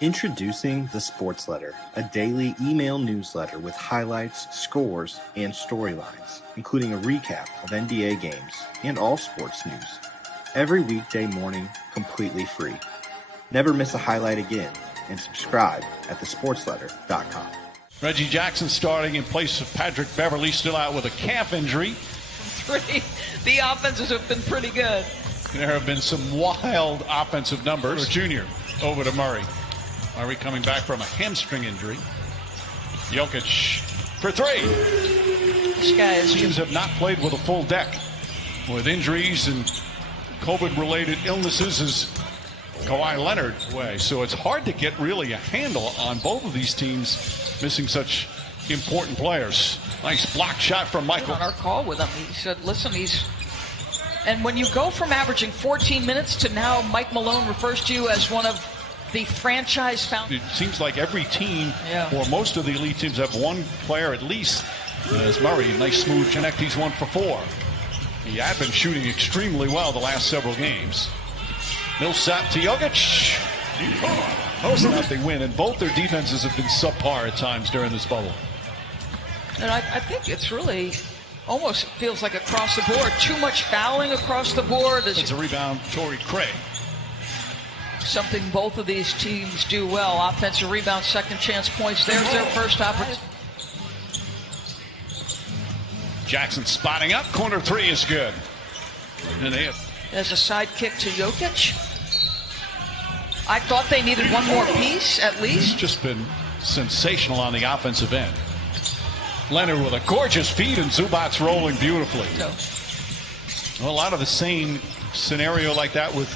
Introducing The Sports Letter, a daily email newsletter with highlights, scores, and storylines, including a recap of NBA games and all sports news. Every weekday morning, completely free. Never miss a highlight again, and subscribe at thesportsletter.com. Reggie Jackson starting in place of Patrick Beverley, still out with a calf injury. The offenses have been pretty good. There have been some wild offensive numbers. Junior over to Murray. Murray coming back from a hamstring injury. Jokic for three. This guy is Teams have not played with a full deck. With injuries and COVID-related illnesses as Kawhi Leonard away. So it's hard to get really a handle on both of these teams missing such important players. Nice block shot from Michael. On our call with him, he said, listen, and when you go from averaging 14 minutes to now Mike Malone refers to you as one of the franchise founders. It seems like every team, or most of the elite teams, have one player at least. As Murray, nice smooth connect, he's 1 for 4. He had been shooting extremely well the last several games. Millsap to Jokic. Close enough, they win, and both their defenses have been subpar at times during this bubble. And I think it's really almost feels like across the board. Too much fouling across the board. It's a rebound, Torrey Craig. Something both of these teams do well. Offensive rebound, second chance points. There's their first opportunity. Jackson spotting up. Corner three is good. And they have. As a sidekick to Jokic. I thought they needed one more piece at least. He's just been sensational on the offensive end. Leonard with a gorgeous feed and Zubac's rolling beautifully. Well, a lot of the same scenario like that with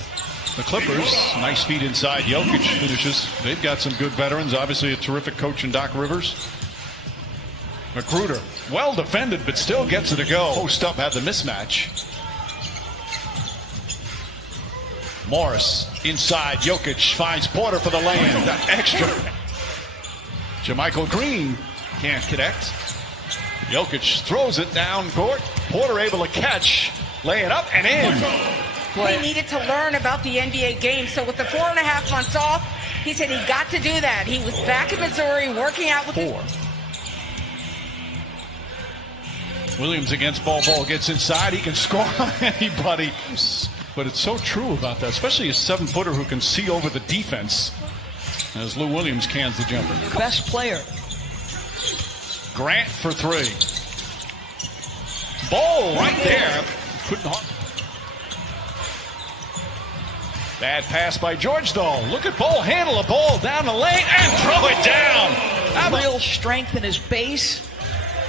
the Clippers. Nice feed inside. Jokic finishes. They've got some good veterans. Obviously a terrific coach in Doc Rivers. McGruder, well defended, but still gets it to go. Post up had the mismatch. Morris inside. Jokic finds Porter for the lay-in. That extra. JaMychal Green can't connect. Jokic throws it down court. Porter able to catch. Lay it up and in. He needed to learn about the NBA game. So with the 4.5 months off, he said he got to do that. He was back in Missouri working out with 4. Williams against Bol gets inside. He can score on anybody. But it's so true about that, especially a 7-footer who can see over the defense as Lou Williams cans the jumper. Best player. Grant for 3. Bol right there. Couldn't. Bad pass by George, though. Look at Bol handle a ball down the lane and throw it down. Real strength in his base.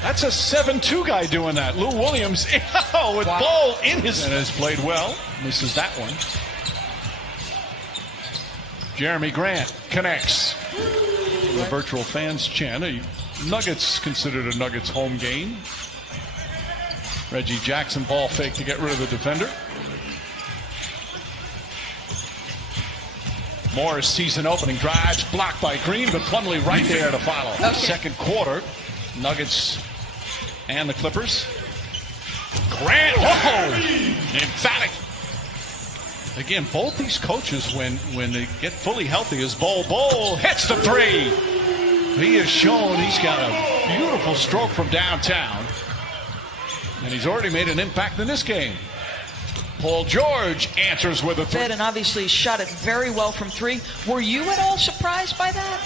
That's a 7-2 guy doing that. Lou Williams with Bol in his. And has played well. Misses that one. Jeremy Grant connects. The virtual fans chant. Nuggets considered a Nuggets home game. Reggie Jackson ball fake to get rid of the defender. Morris sees an opening, drives, blocked by Green, but Plumlee right there to follow. Okay. Second quarter, Nuggets and the Clippers. Grant, emphatic. Again, both these coaches, when they get fully healthy, is Bol hits the 3. He has shown he's got a beautiful stroke from downtown, and he's already made an impact in this game. Paul George answers with a 3. And obviously shot it very well from 3. Were you at all surprised by that?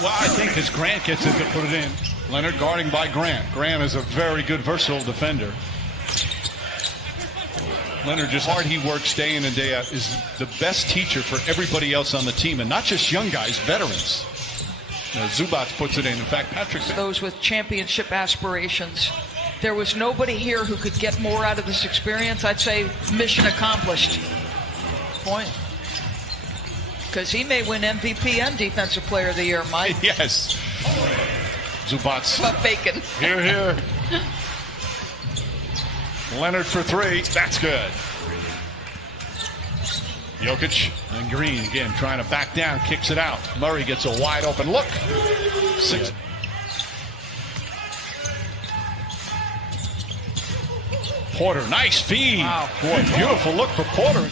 Well, I think as Grant gets it to put it in. Leonard guarding by Grant. Grant is a very good, versatile defender. Leonard, just hard he works day in and day out, is the best teacher for everybody else on the team, and not just young guys, veterans. Zubac puts it in. In fact, Patrick. Those with championship aspirations. There was nobody here who could get more out of this experience. I'd say mission accomplished. Point. Because he may win MVP and Defensive Player of the Year, Mike. Yes. Zubac. But bacon. Here. Leonard for 3. That's good. Jokic and Green again trying to back down. Kicks it out. Murray gets a wide open look. 6. Porter, nice feed. Wow. Boy, beautiful look for Porter.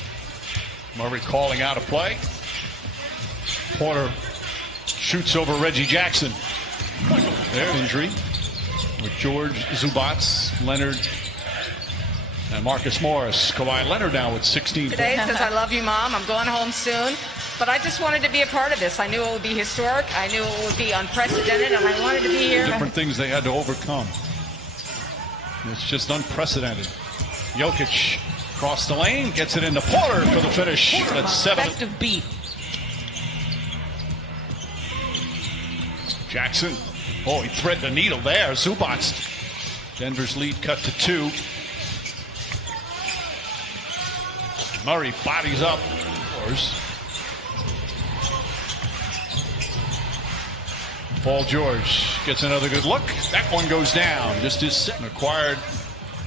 Murray calling out a play. Porter Shoots over Reggie Jackson. There's injury with George Zubac, Leonard, and Marcus Morris. Kawhi Leonard now with 16 Today points. says, I love you, Mom. I'm going home soon. But I just wanted to be a part of this. I knew it would be historic. I knew it would be unprecedented, and I wanted to be here. Different things they had to overcome. It's just unprecedented. Jokic across the lane, gets it into Porter for the finish. That's 7. Effective beat. Jackson. Oh, he threaded the needle there. Zubac. Denver's lead cut to 2. Murray bodies up. Paul George gets another good look. That one goes down. Just his second. Acquired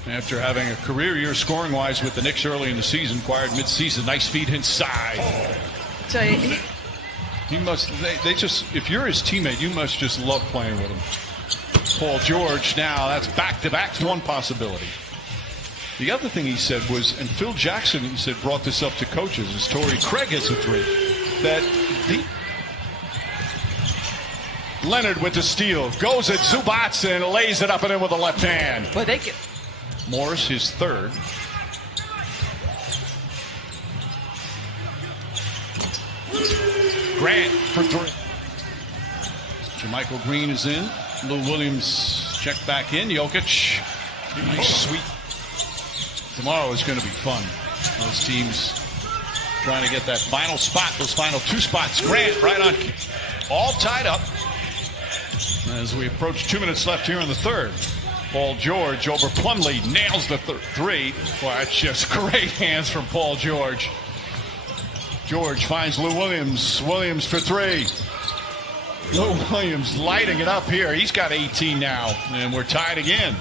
after having a career year scoring wise with the Knicks early in the season. Acquired mid-season. Nice feed inside. So He must. They just. If you're his teammate, you must just love playing with him. Paul George. Now that's back-to-back. One possibility. The other thing he said was, and Phil Jackson, he said, brought this up to coaches as Torrey Craig hits a 3. That Leonard with the steal goes at Zubac and lays it up and in with the left hand. Well, they get Morris his 3rd. Grant for 3. Jermichael Green is in. Lou Williams checked back in. Jokic. Nice sweep. Tomorrow is going to be fun. Those teams trying to get that final spot, those final 2 spots. Grant right on. All tied up as we approach 2 minutes left here in the 3rd. Paul George over Plumlee nails the 3. Well, that's just great hands from Paul George. George finds Lou Williams. Williams for 3. Lou Williams lighting it up here. He's got 18 now, and we're tied again.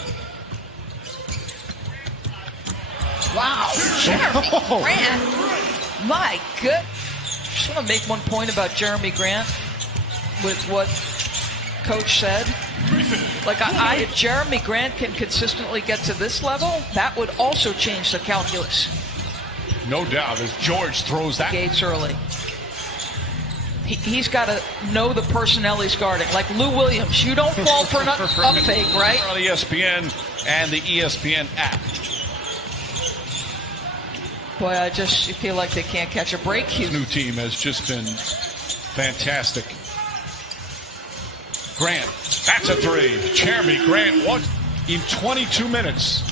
wow. Jeremy Grant. My good. Just want to make one point about Jeremy Grant with what Coach said. Like, if Jeremy Grant can consistently get to this level, that would also change the calculus. No doubt, as George throws that. Gates early. He's got to know the personnel he's guarding. Like Lou Williams, you don't fall for an up fake, right? On ESPN and the ESPN app. Boy, I just feel like they can't catch a break. His new team has just been fantastic. Grant, that's a 3. Jeremy Grant won in 22 minutes.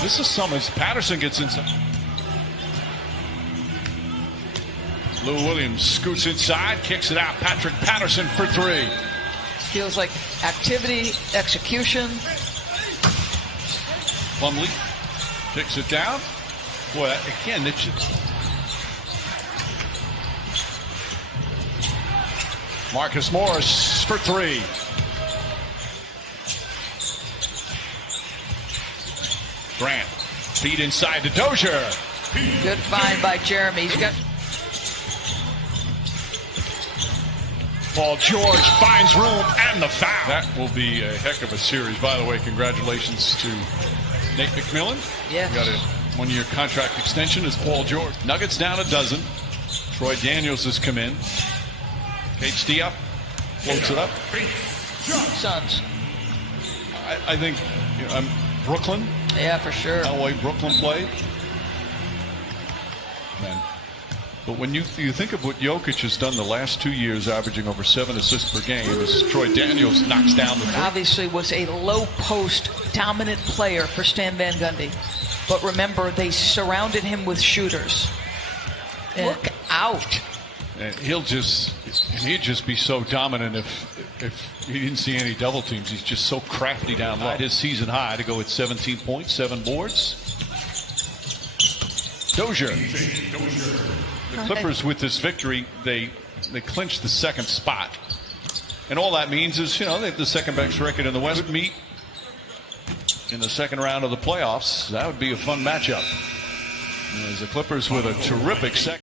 This is Summers. Patterson gets inside. Lou Williams scoots inside, kicks it out. Patrick Patterson for 3. Feels like activity, execution. Plumlee picks it down. Boy, again, it's Marcus Morris for 3. Grant, feed inside to Dozier. Good find by Jeremy. He's got. Paul George finds room and the foul. That will be a heck of a series. By the way, congratulations to Nate McMillan. Yes. Got a 1-year contract extension as Paul George. Nuggets down a dozen. Troy Daniels has come in. Cage Diop floats it up. Suns. I think Brooklyn. Yeah, for sure. How way Brooklyn played. Man. But when you think of what Jokic has done the last 2 years, averaging over 7 assists per game, as Troy Daniels knocks down the 3. Obviously was a low post dominant player for Stan Van Gundy. But remember, they surrounded him with shooters. Look out. And he'd just be so dominant if he didn't see any double teams. He's just so crafty down low. His season high to go at 17 points, 7 boards. Dozier. The Clippers, with this victory, they clinched the 2nd spot. And all that means is, they have the 2nd best record in the West. Meet in the 2nd round of the playoffs. That would be a fun matchup. As the Clippers with a terrific second.